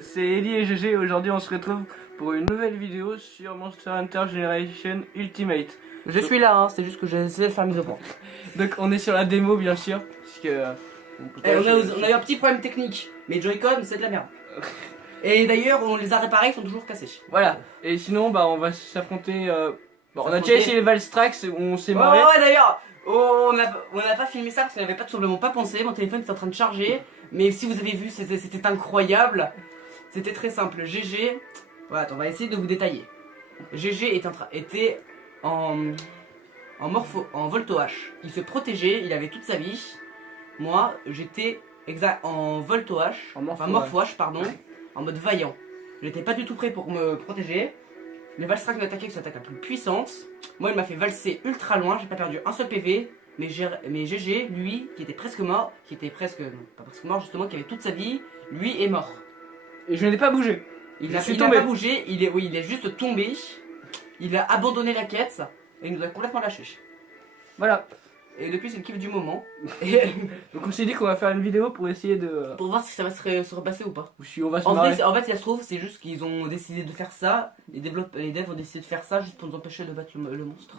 C'est Ellie et GG, aujourd'hui on se retrouve pour une nouvelle vidéo sur Monster Hunter Generation Ultimate. Je suis là, hein, c'est juste que j'essaie de faire mise au point. Donc on est sur la démo bien sûr, puisque... On a eu un petit problème technique, mais Joy-Con c'est de la merde. Et d'ailleurs on les a réparés, ils sont toujours cassés. Voilà, et sinon bah on va s'affronter... on a déjà S'affronter. essayé les Valstrax, on s'est marré. Ouais, d'ailleurs, on n'a pas filmé ça parce qu'on n'avait pas tout simplement pas pensé. Mon téléphone était en train de charger, mais si vous avez vu, c'était incroyable. C'était très simple. GG, voilà, attends, on va essayer de vous détailler. GG était en Volto H. Il se protégeait, il avait toute sa vie. Moi, j'étais en Volto H, enfin Morpho H, pardon, en mode vaillant. Je n'étais pas du tout prêt pour me protéger. Le Valstrax m'a attaqué avec son attaque la plus puissante. Moi, il m'a fait valser ultra loin. J'ai pas perdu un seul PV. Mais GG, lui, qui était presque mort, non, pas presque mort, justement, qui avait toute sa vie, lui est mort. Et je n'ai pas bougé. Il n'a pas bougé, il est juste tombé. Il a abandonné la quête et il nous a complètement lâché. Voilà. Et depuis, c'est le kiff du moment. Donc on s'est dit qu'on va faire une vidéo pour essayer de... Pour voir si ça va se repasser ou pas. Si on va se En marrer. fait, si ça se trouve, c'est juste qu'ils ont décidé de faire ça. Les devs ont décidé de faire ça juste pour nous empêcher de battre le monstre.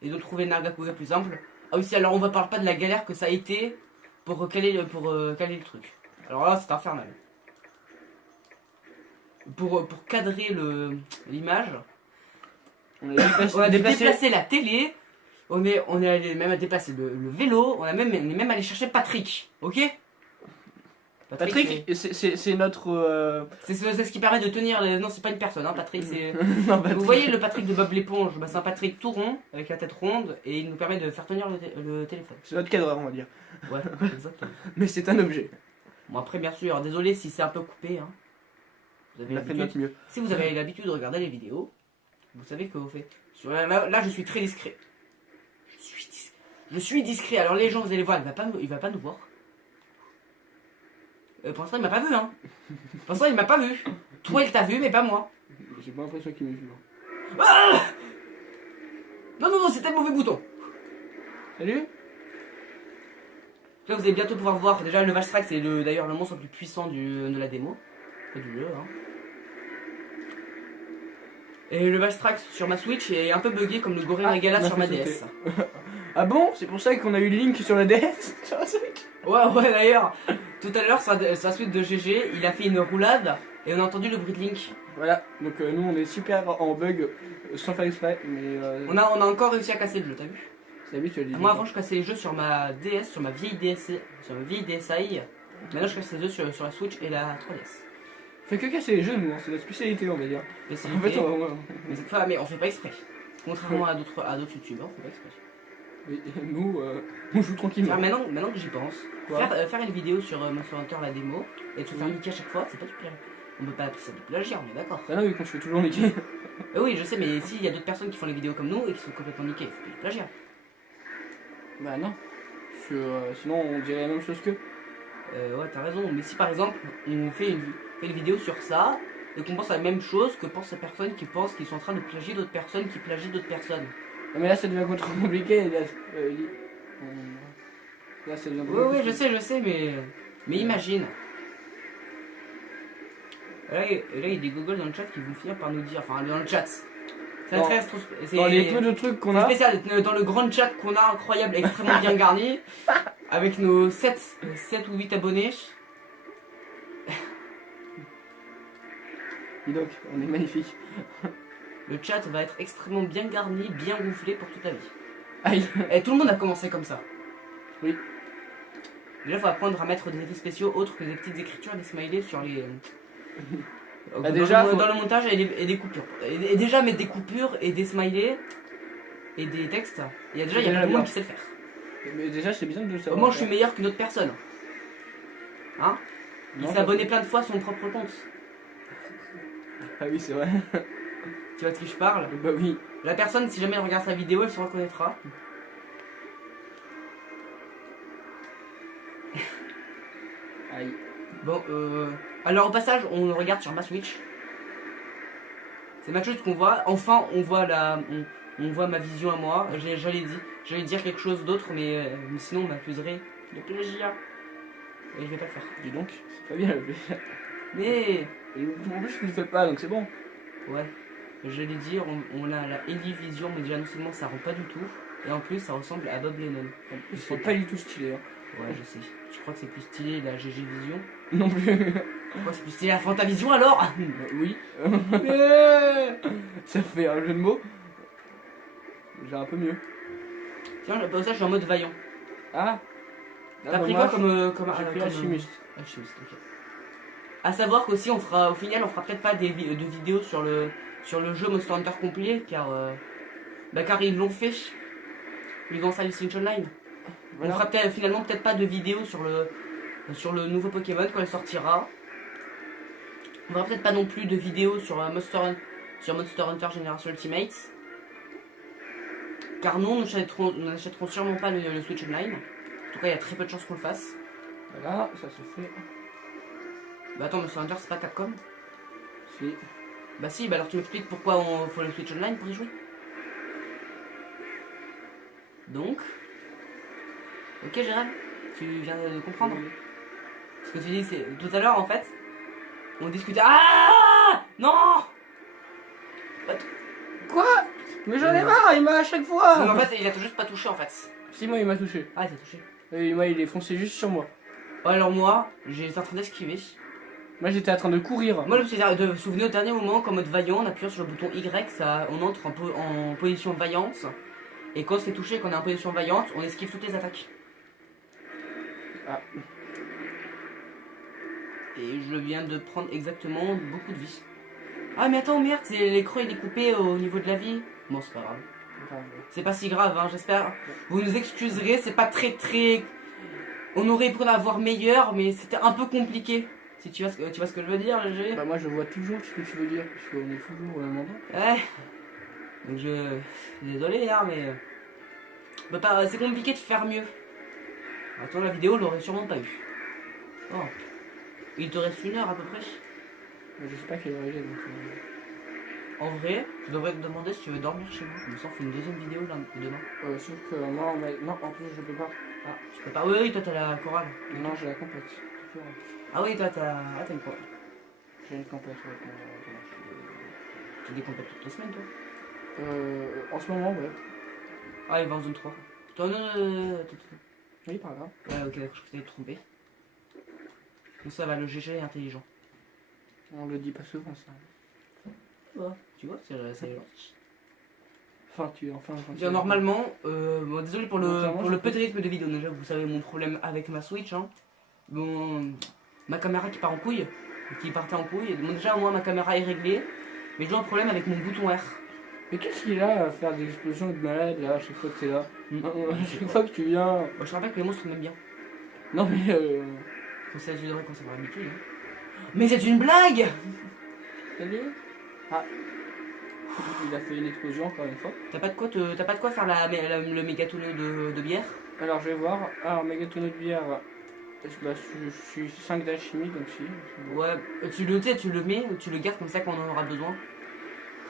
Et de trouver Nargacuga plus simple. Ah oui, alors on va parler pas de la galère que ça a été pour caler le truc. Alors là, c'est infernal. Pour cadrer l'image, On a dû déplacer la télé. On est allé même à déplacer le vélo. On est même allé chercher Patrick. Ok? Patrick, c'est notre... C'est ce qui permet de tenir. Non, c'est pas une personne, hein, Patrick. Non, Patrick. Vous voyez le Patrick de Bob l'éponge? Bah, c'est un Patrick tout rond, avec la tête ronde, et il nous permet de faire tenir le téléphone. C'est notre cadreur, on va dire. Ouais, exactement. Mais c'est un objet. Bon, après, bien sûr, désolé si c'est un peu coupé. Hein. Vous avez On a fait de notre mieux. Si vous avez l'habitude de regarder les vidéos, vous savez que vous faites. Là, je suis très discret. Je suis discret. Alors, les gens, vous allez voir, il va pas nous voir. Pour l'instant, il m'a pas vu, hein. Pour l'instant, il m'a pas vu. Toi, il t'a vu, mais pas moi. J'ai pas l'impression qu'il m'ait vu. Ah non, c'était le mauvais bouton. Salut. Là, vous allez bientôt pouvoir voir. Déjà, le Valstrax, c'est d'ailleurs le monstre le plus puissant de la démo. Pas du jeu, hein. Et le Valstrax sur ma Switch est un peu bugué comme le Goré Regala sur ma DS. Ah bon? C'est pour ça qu'on a eu Link sur la DS sur la Switch? Ouais, d'ailleurs, tout à l'heure, sa suite de GG, il a fait une roulade et on a entendu le bruit de Link. Voilà, donc nous on est super en bug sans faire exprès, mais... On a encore réussi à casser le jeu, t'as vu? C'est habituel. Moi avant je cassais les jeux sur ma DS, sur ma vieille DSi. Maintenant je casse les jeux sur la Switch et la 3DS. On fait que casser les jeux nous, hein, c'est notre spécialité on va dire. Mais En fait, mais cette fois, mais on fait pas exprès. Contrairement à d'autres youtubeurs, on fait pas exprès. nous, on joue tranquillement. Alors maintenant que j'y pense, Quoi faire une vidéo sur Monster Hunter la démo et de se faire niquer à chaque fois, c'est pas du plagiat. On peut pas appeler ça du plagiat, on est d'accord. Ah non, vu qu'on se fait toujours niquer. Oui, je sais, mais s'il y a d'autres personnes qui font les vidéos comme nous et qui sont complètement niquées, c'est pas du plagiat. Bah non. Sinon on dirait la même chose qu'eux. Ouais, t'as raison, mais si par exemple on fait une vidéo sur ça et qu'on pense à la même chose que pensent ces personnes qui pensent qu'ils sont en train de plagier d'autres personnes qui plagient d'autres personnes. Non, mais là ça devient trop compliqué. Là ça devient Oui, je sais, mais imagine. Là, il y a des Google dans le chat qui vont finir par nous dire, enfin dans le chat. C'est dans les peu de trucs qu'on a. Spécial, dans le grand chat qu'on a, incroyable, extrêmement bien garni, avec nos 7 ou 8 abonnés. Dis donc, on est magnifique. Le chat va être extrêmement bien garni, bien gonflé pour toute la vie. Aïe. Et tout le monde a commencé comme ça. Oui. Déjà, il faut apprendre à mettre des effets spéciaux autres que des petites écritures, des smileys sur les. Bah déjà, dans le montage et des coupures. Et déjà mettre des coupures et des smileys et des textes. Il y a pas tout le monde qui sait le faire. Mais déjà, c'est bien de le savoir. Moi, je suis meilleur qu'une autre personne. Hein? Il Non, s'est abonné plein de fois sur son propre compte. Ah oui, c'est vrai. Tu vois de qui je parle? Bah oui. La personne, si jamais elle regarde sa vidéo, elle se reconnaîtra. Aïe. Bon, alors au passage, on regarde sur ma Switch. C'est ma chose qu'on voit. Enfin, on voit on voit ma vision à moi. J'allais dire quelque chose d'autre, mais sinon on m'accuserait de plagiat. Et je vais pas le faire. Dis donc, c'est pas bien le plaisir. Mais Et en plus, je le fais pas, donc c'est bon. ouais, je l'ai dit, on a la Vision, mais déjà non seulement ça rend pas du tout, et en plus ça ressemble à Bob Lennon. En plus, c'est pas du tout stylé. Hein. Ouais, je sais. Je crois que c'est plus stylé la GG Vision. Non plus. Pourquoi c'est plus stylé la Fantavision alors? Oui. Ça fait un jeu de mots. J'ai un peu mieux. Tiens, pour ça je suis en mode vaillant. Ah. T'as pris quoi comme J'ai pris alchimiste. Alchimiste, ok. A savoir qu'aussi au final on fera peut-être pas de vidéos sur le jeu Monster Hunter complet car ils l'ont fait. Ils ont installé Switch Online. Voilà. On fera finalement peut-être pas de vidéo sur le nouveau Pokémon quand il sortira. On fera peut-être pas non plus de vidéo sur Monster Hunter Generation Ultimate. Car nous, nous n'achèterons sûrement pas le Switch Online. En tout cas, il y a très peu de chances qu'on le fasse. Voilà, ça se fait. Bah attends, Monster Hunter, c'est pas Capcom? Si. Bah si, bah alors tu m'expliques pourquoi on faut le Switch Online pour y jouer. Donc... Ok Gérald, tu viens de comprendre? Oui. Ce que tu dis, c'est... Tout à l'heure, en fait, on discutait... Ah non. Quoi? Mais j'en ai marre, il m'a à chaque fois. Non, en fait, il a juste pas touché, en fait. Si, moi il m'a touché. Ah, il t'a touché. Et moi il est foncé juste sur moi. Alors moi, j'étais en train d'esquiver. Moi j'étais en train de courir. Moi, je me suis souvenu au dernier moment qu'en mode vaillant, en appuyant sur le bouton Y, on entre en position vaillante. Et quand on se fait toucher, quand on est en position vaillante, on esquive toutes les attaques. Ah. Et je viens de prendre exactement beaucoup de vie. Ah mais attends, merde, l'écran il est coupé au niveau de la vie. Bon, c'est pas grave. C'est pas si grave, hein, j'espère. Vous nous excuserez, c'est pas très... On aurait pu en avoir meilleur, mais c'était un peu compliqué. Si tu vois ce que je veux dire, GG. Bah moi je vois toujours ce que tu veux dire, parce qu'on est toujours au même endroit. Ouais. Donc désolé, hein, mais... C'est compliqué de faire mieux. Attends, la vidéo, je l'aurais sûrement pas eu. Oh. Il te reste 1 heure à peu près. Mais je sais pas quelle heure il est, donc... En vrai, je devrais te demander si tu veux dormir chez moi. Comme ça, on fait une deuxième vidéo là, demain. Sauf que moi, non, en plus je peux pas. Ah, tu peux pas. Oui, toi t'as la chorale. Non, j'ai la complète. Toujours. Ah oui, toi t'as. Ah, t'as une chorale. J'ai une complète, ouais. Tu décomplètes toutes les semaines, toi? En ce moment, ouais. Ah, il va en zone 3. Toi, non, Oui, par là. Ouais, ok, d'accord, je crois que t'avais trompé. Donc ça va, le GG est intelligent. On le dit pas souvent, ça. Ouais, tu vois, c'est gentil. Enfin, Bien, normalement, bon, désolé pour Bon, le petit rythme de vidéo. Déjà, vous savez mon problème avec ma Switch. Hein. Bon, ma caméra qui part en couille, qui partait en couille. Bon, déjà, moi, ma caméra est réglée, mais j'ai un problème avec mon bouton R. Mais qu'est-ce qu'il a à faire des explosions de malade là, à chaque fois que t'es là? Mm. À chaque fois que tu viens. Bon, je te rappelle que les monstres m'aiment bien. Non, mais Tu devrais conserver l'habitude. Hein. Mais c'est une blague! Salut. Ah. Il a fait une explosion encore une fois. T'as pas de quoi faire le méga tonneau de bière? Alors je vais voir. Alors mégatonneau de bière. Bah, je suis 5 d'alchimie donc si. Ouais, tu le mets, tu le gardes comme ça quand on en aura besoin.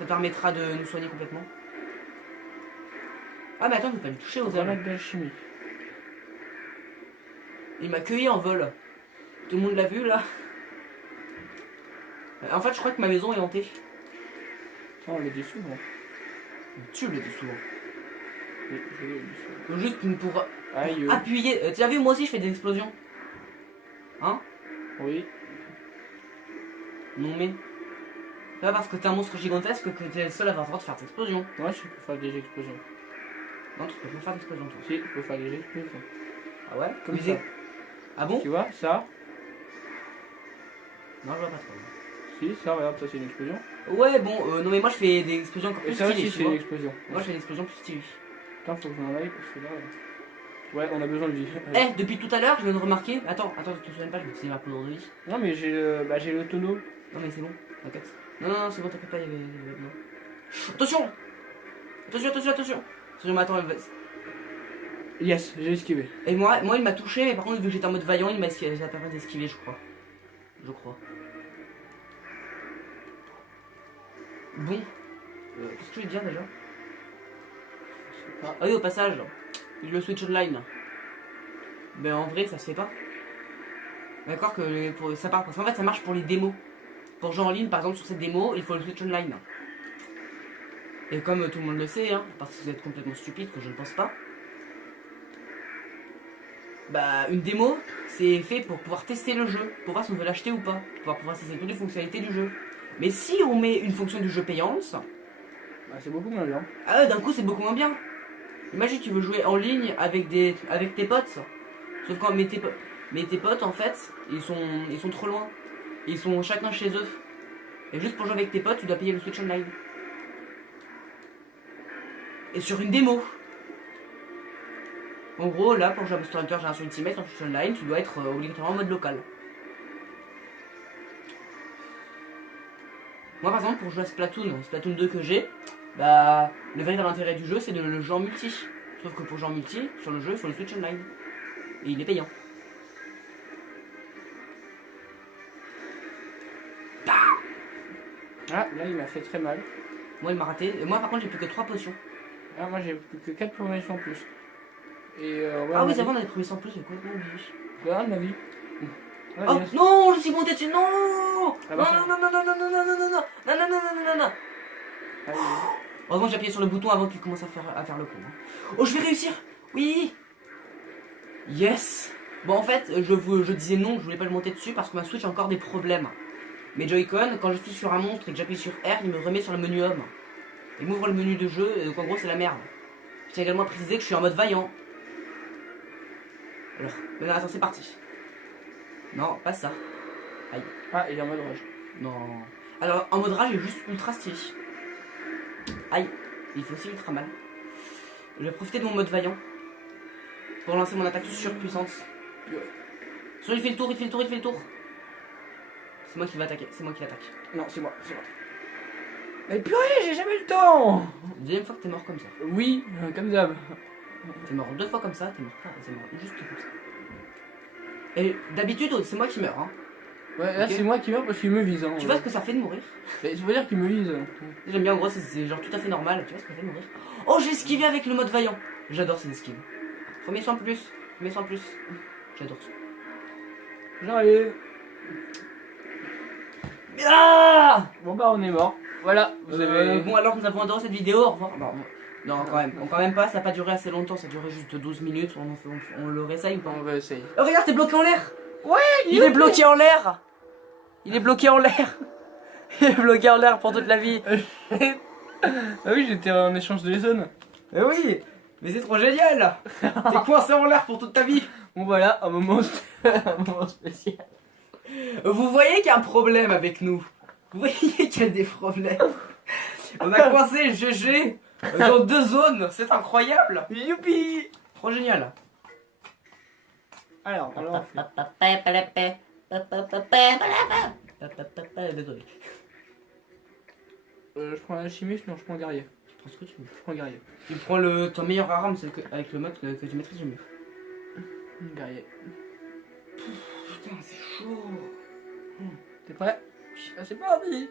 Ça permettra de nous soigner complètement. Ah mais attends, je peux pas lui toucher aux ailes. D'alchimie. Il m'a cueilli en vol. Tout le monde l'a vu là. En fait, je crois que ma maison est hantée. Ça, on le dit souvent. Tu le dis souvent. Oui, je le dis souvent. Donc juste pour Aïe. appuyer. Tu as vu, moi aussi je fais des explosions. Hein? Oui. Non mais. C'est pas parce que t'es un monstre gigantesque que t'es le seul à avoir le droit de faire des explosions. Moi je peux faire des explosions. Non, tu peux pas faire d'explosions toi. Si, je peux faire des explosions. Ah ouais? Comme Mais ça. Ah bon? Tu vois, ça? Non, je vois pas trop. Si, ça, regarde, ça c'est une explosion. Ouais, bon, non mais moi je fais des explosions encore Et plus ça stylées. aussi tu c'est vois. une explosion. Moi je fais des explosions plus stylées. Attends, faut que je m'en aille parce que là. Ouais, on a besoin de vie. Eh, depuis tout à l'heure, je viens de remarquer. Attends, tu te souviens pas, je me suis ma poudre de vie. Non, mais j'ai le tonneau. Non mais c'est bon, t'inquiète. Non, c'est bon, t'inquiète pas, il y avait. Non. Attention! Attention, mais attends, Yes, j'ai esquivé. et moi il m'a touché, mais par contre, vu que j'étais en mode vaillant, il m'a esquivé, ça permis d'esquiver, je crois. Bon. Qu'est-ce que tu veux dire déjà? Ah oui, au passage, le Switch Online. Ben en vrai, ça se fait pas. D'accord que ça part. Parce qu'en fait, ça marche pour les démos. Pour jouer en ligne, par exemple, sur cette démo, il faut le Switch Online. Et comme tout le monde le sait, hein, parce que vous êtes complètement stupide, que je ne pense pas, bah, une démo, c'est fait pour pouvoir tester le jeu, pour voir si on veut l'acheter ou pas, pour pouvoir tester toutes les fonctionnalités du jeu. Mais si on met une fonction du jeu payante, Bah, c'est beaucoup moins bien. ah ouais, d'un coup, c'est beaucoup moins bien. Imagine, tu veux jouer en ligne avec tes potes, sauf quand mais tes potes, en fait, ils sont trop loin. Ils sont chacun chez eux. Et juste pour jouer avec tes potes, tu dois payer le Switch Online. Et sur une démo. En gros, là, pour jouer à Monster Hunter Génération Ultimate en Switch Online, tu dois être obligatoirement en mode local. Moi, par exemple, pour jouer à Splatoon 2 que j'ai, bah, le véritable intérêt du jeu, c'est de le jouer en multi. Sauf que pour jouer en multi, sur le jeu, il faut le Switch Online. Et il est payant. Ah, là, il m'a fait très mal. Moi, il m'a raté. Et moi, par contre, j'ai plus que 3 potions. Ah, moi, j'ai plus que 4 progressions en plus. Et ouais, Ah oui, c'est ça vrai, on a des premiers sans plus, j'ai complètement oublié. Regarde ma vie. Oh non, je suis monté dessus, non. Ah, Non, bah, non, non, non, non, non, non, non, non, non, non, non, non, non, non, non, non. Allez. Heureusement, j'ai appuyé sur le bouton avant qu'il commence à faire le con. Oh, je vais réussir. Oui. Yes. Bon, en fait, je disais non, je voulais pas le monter dessus parce que ma Switch a encore des problèmes. Mes Joy-Con, quand je suis sur un monstre et que j'appuie sur R, il me remet sur le menu homme. Il m'ouvre le menu de jeu, et donc en gros, c'est la merde. Je tiens également à préciser que je suis en mode vaillant. Alors, maintenant, attends, c'est parti. Non, pas ça. Aïe. Ah, il est en mode rush. Non. Alors, en mode rage, il est juste ultra stylé. Aïe. Il fait aussi ultra mal. Je vais profiter de mon mode vaillant pour lancer mon attaque surpuissance. Sur, il fait le tour, il fait le tour, il fait le tour. C'est moi qui vais attaquer, c'est moi qui l'attaque. Non, c'est moi, c'est moi. Mais purée, j'ai jamais eu le temps. Deuxième fois que t'es mort comme ça. Oui, comme d'hab. T'es mort 2 fois comme ça, t'es mort pas, c'est mort juste comme ça. Et d'habitude, c'est moi qui meurs, hein. Ouais, là Ok. c'est moi qui meurs parce qu'il me vise. Hein, Tu vois ce que ça fait de mourir? Mais ça veut dire qu'il me vise. J'aime bien, en gros, c'est genre tout à fait normal. Tu vois ce que ça fait de mourir? Oh, j'ai esquivé avec le mode vaillant. J'adore ces esquives. Premier soin plus, premier soin plus. J'adore ça. J'arrive. Ah Bon bah on est mort. Voilà, vous avez... Bon, alors nous avons adoré cette vidéo. Au revoir. Non, quand même pas. Ça n'a pas duré assez longtemps. Ça a duré juste 12 minutes. On le réessaye ou pas? On va essayer. Oh, regarde, t'es bloqué en l'air. Ouais, Il est bloqué en l'air. Il est bloqué en l'air. Il est bloqué en l'air pour toute la vie. Ah oui, j'étais en échange de zones. Eh oui, mais c'est trop génial. T'es coincé en l'air pour toute ta vie. Bon voilà, un moment, un moment spécial. Vous voyez qu'il y a un problème avec nous. Vous voyez qu'il y a des problèmes. On a coincé GG dans 2 zones. C'est incroyable. Youpi. Trop génial. Alors, Désolé. je prends l'alchimiste, non je prends guerrier. Tu prends ce que tu veux. Je prends guerrier. Tu prends ton meilleur arme avec le mode que tu maîtrises le mieux. Guerrier. Putain, c'est chaud. T'es prêt? Ah, c'est parti.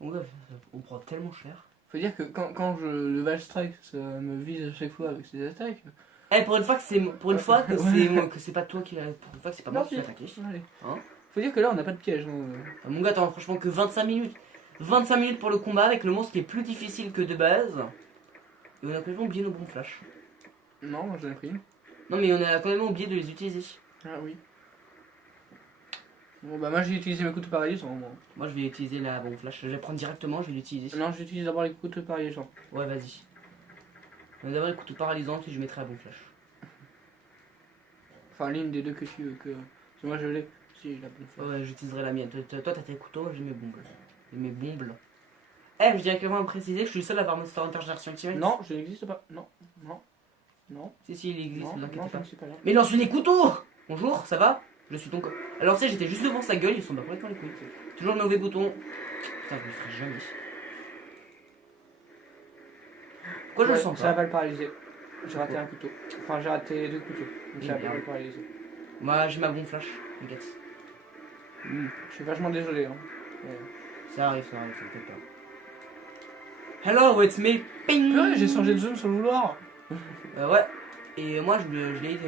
On prend tellement cher. Faut dire que quand le Val Strike ça me vise à chaque fois avec ses attaques. Eh, pour une fois que c'est pas toi qui pour une fois que c'est pas moi qui Merci. suis attaqué. Allez. Hein? Faut dire que là on n'a pas de piège. Hein. Ah, mon gars, attends, franchement que 25 minutes. 25 minutes pour le combat avec le monstre qui est plus difficile que de base. Et on a complètement oublié nos bombes flash. Non, moi j'en ai pris une. Non mais on a complètement oublié de les utiliser. Ah oui. Bon bah moi j'ai utilisé mes couteaux paralysants. Moi je vais utiliser la bombe flash. Je vais prendre directement, je vais l'utiliser. Non, j'utilise d'abord les couteaux paralysants. Ouais, vas-y. On a d'abord le couteau paralysant et je mettrai la bombe flash. Enfin l'une des deux que tu veux que... Parce que moi je l'ai. Si la bonne fois. Ouais, j'utiliserai la mienne. Toi t'as tes couteaux, j'ai mes bombes. J'ai mes bombes. Eh, je dirais que moi à préciser que je suis le seul à avoir Monster Hunter Génération Ultimate. Non, je n'existe pas. Non, non, non. Si, il existe, Non, ne non, t'inquiète je pas. ne suis pas là. Mais lance les couteaux. Bonjour, ça va? Je suis ton co... Alors tu sais, j'étais juste devant sa gueule, ils sont pas complètement les couilles. Toujours le mauvais bouton. Putain, je le ferai jamais. Pourquoi je le sens Ça va pas? pas le paralyser. J'ai raté un couteau. Enfin j'ai raté 2 couteaux. Donc ça va pas Merde. le paralyser. Moi j'ai ma bombe flash, t'inquiète. Je suis vachement désolé. Hein. Ça arrive, ça me fait peur. Hello, it's me. Ping. Purée, j'ai changé de zone sans le vouloir. Ouais. Et moi, je l'ai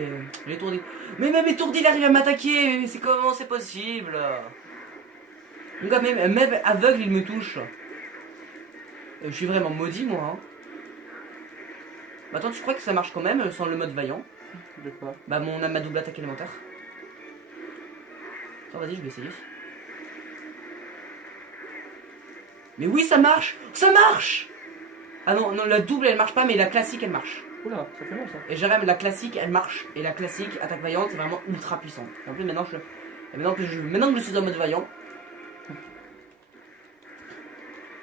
étourdi. Mais même étourdi, il arrive à m'attaquer. C'est comment c'est possible? Donc, même aveugle, il me touche. Je suis vraiment maudit, moi. Hein. Bah, attends, tu crois que ça marche quand même sans le mode vaillant? De quoi? Bah, ma double attaque élémentaire. Attends, vas-y, je vais essayer. Mais oui, ça marche! Ça marche! Ah non, non, la double elle marche pas, mais la classique elle marche. Oula, ça fait mal ça. Et Jérém, la classique elle marche. Et la classique, attaque vaillante, c'est vraiment ultra puissant. Et en plus, maintenant que je suis en mode vaillant.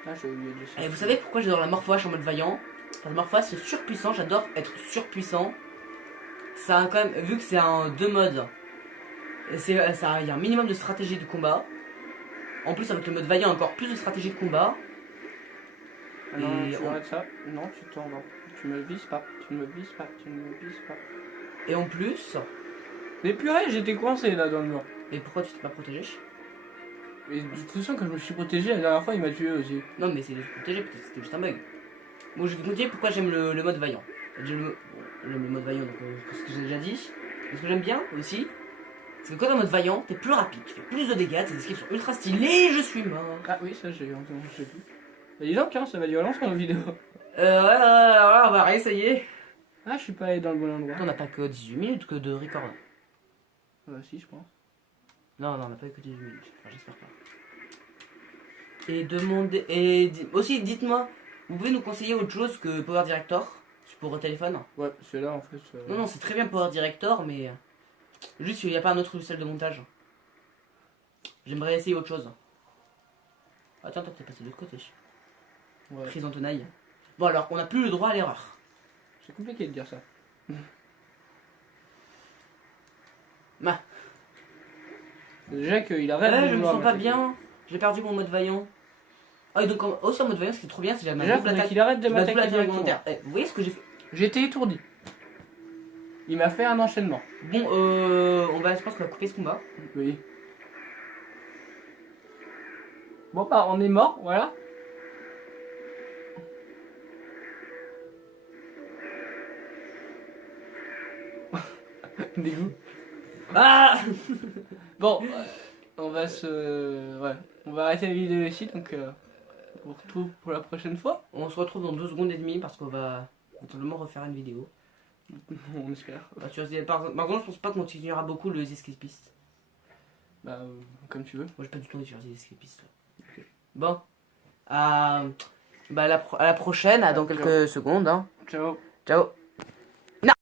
Ah, j'ai oublié de ça. Et vous savez pourquoi j'adore la Morphohache en mode vaillant? Parce que Morphohache c'est surpuissant, j'adore être surpuissant. Ça a quand même, vu que c'est un 2 modes, il y a un minimum de stratégie de combat. En plus, avec le mode vaillant, encore plus de stratégie de combat. Ah non, Et tu arrêtes ça. Non, tu t'en Tu me vises pas. Tu ne me vises pas. Tu ne me vises pas. Et en plus. Mais purée, j'étais coincé là dans le mur. Et pourquoi tu t'es pas protégé? Et de toute façon, quand je me suis protégé la dernière fois, il m'a tué aussi. Non, mais c'est de se protéger, peut-être c'était juste un bug. Moi, je vais vous dire pourquoi j'aime le mode vaillant. J'aime le mode vaillant, donc ce que j'ai déjà dit. Et ce que j'aime bien aussi, c'est que quand t'es en mode vaillant, t'es plus rapide, tu fais plus de dégâts, tes esquives sont ultra stylées, je suis mort. Ah oui, ça j'ai entendu, je sais plus. Bah dis donc, hein, ça va du violence dans la vidéo. Ouais, on va réessayer. Ah, je suis pas allé dans le bon endroit. On n'a pas que 18 minutes que de record. Si, je pense. Non, on n'a pas que 18 minutes. Enfin, j'espère pas. Et demandez. Et aussi, dites-moi, vous pouvez nous conseiller autre chose que Power Director pour téléphone? Ouais, celui-là en fait. Non, non, c'est très bien Power Director, mais juste il n'y a pas un autre logiciel de montage. J'aimerais essayer autre chose. Attends, t'es passé de l'autre côté. Ouais. Prise en tenaille. Bon, alors, on n'a plus le droit à l'erreur. C'est compliqué de dire ça. Bah. Déjà qu'il arrête. Ouais, de je me vouloir sens pas m'attaquer. bien. J'ai perdu mon mode vaillant. Ah, et donc aussi en mode vaillant, ce qui est trop bien, c'est que j'avais Déjà, ma double faudrait attaque. qu'il arrête de ma double m'attaquer attaque directement. volontaire. Eh, vous voyez ce que j'ai fait? J'étais étourdi. Il m'a fait un enchaînement. Bon, je pense qu'on va couper ce combat. Oui. Bon bah, on est mort, voilà. Dégoût. Ah Bon, on va on va arrêter la vidéo ici, donc on se retrouve pour la prochaine fois. On se retrouve dans 2 secondes et demie parce qu'on va totalement refaire une vidéo. On espère. Bah, par contre, je pense pas qu'on continuera beaucoup le escapistes. Bah, comme tu veux. Moi, j'ai pas du tout envie de faire des escapistes. Okay. Bon. Bah, à la prochaine, dans quelques secondes. Hein. Ciao. Ciao.